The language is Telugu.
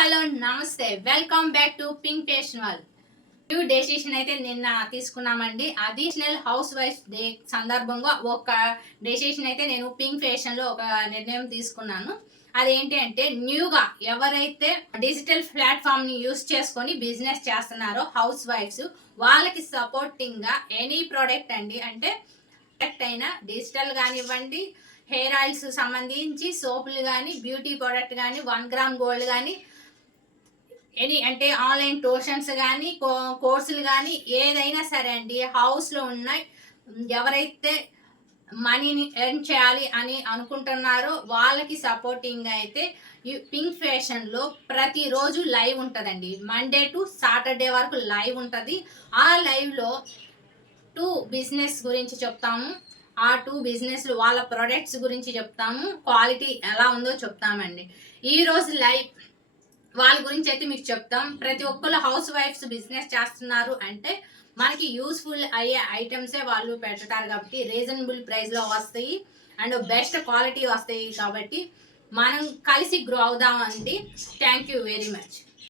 హలో నమస్తే, welcome back to pink fashion world. New decision అయితే నిన్న తీసుకున్నామండి. అడిషనల్ హౌస్ వైఫ్ డే సందర్భంగా ఒక డెసిషన్ అయితే నేను పింక్ ఫ్యాషన్ లో ఒక నిర్ణయం తీసుకున్నాను. అదేంటి అంటే, న్యూగా ఎవరైతే డిజిటల్ ప్లాట్ఫామ్ ని యూస్ చేసుకొని బిజినెస్ చేస్తున్నారో హౌస్ వైఫ్స్, వాళ్ళకి సపోర్టింగ్ గా ఎనీ ప్రోడక్ట్ అండి, అంటే ప్రొడక్ట్ అయినా డిజిటల్ కానివ్వండి, హెయిర్ ఆయిల్స్ సంబంధించి సోపులు కానీ, బ్యూటీ ప్రోడక్ట్ కానీ, 1 గ్రామ్ గోల్డ్ కానీ, ఎనీ అంటే ఆన్లైన్ ట్యూషన్స్ కానీ, కోర్సులు కానీ, ఏదైనా సరే అండి, హౌస్లో ఉన్న ఎవరైతే మనీని ఎర్న్ చేయాలి అని అనుకుంటున్నారో వాళ్ళకి సపోర్టింగ్ అయితే పింక్ ఫ్యాషన్లో ప్రతిరోజు లైవ్ ఉంటుందండి. మండే టు సాటర్డే వరకు లైవ్ ఉంటుంది. ఆ లైవ్లో 2 బిజినెస్ గురించి చెప్తాము. ఆ 2 బిజినెస్లు వాళ్ళ ప్రొడక్ట్స్ గురించి చెప్తాము, క్వాలిటీ ఎలా ఉందో చెప్తామండి. ఈరోజు లైవ్ వాళ్ళ గురించి అయితే మీకు చెప్తాం. ప్రతి ఒక్కరు హౌస్ వైఫ్స్ బిజినెస్ చేస్తున్నారు అంటే మనకి యూస్ఫుల్ అయ్యే ఐటమ్సే వాళ్ళు పెడతారు కాబట్టి రీజనబుల్ ప్రైస్లో వస్తాయి అండ్ బెస్ట్ క్వాలిటీ వస్తాయి. కాబట్టి మనం కలిసి గ్రో అవుదాం అండి. Thank you very much.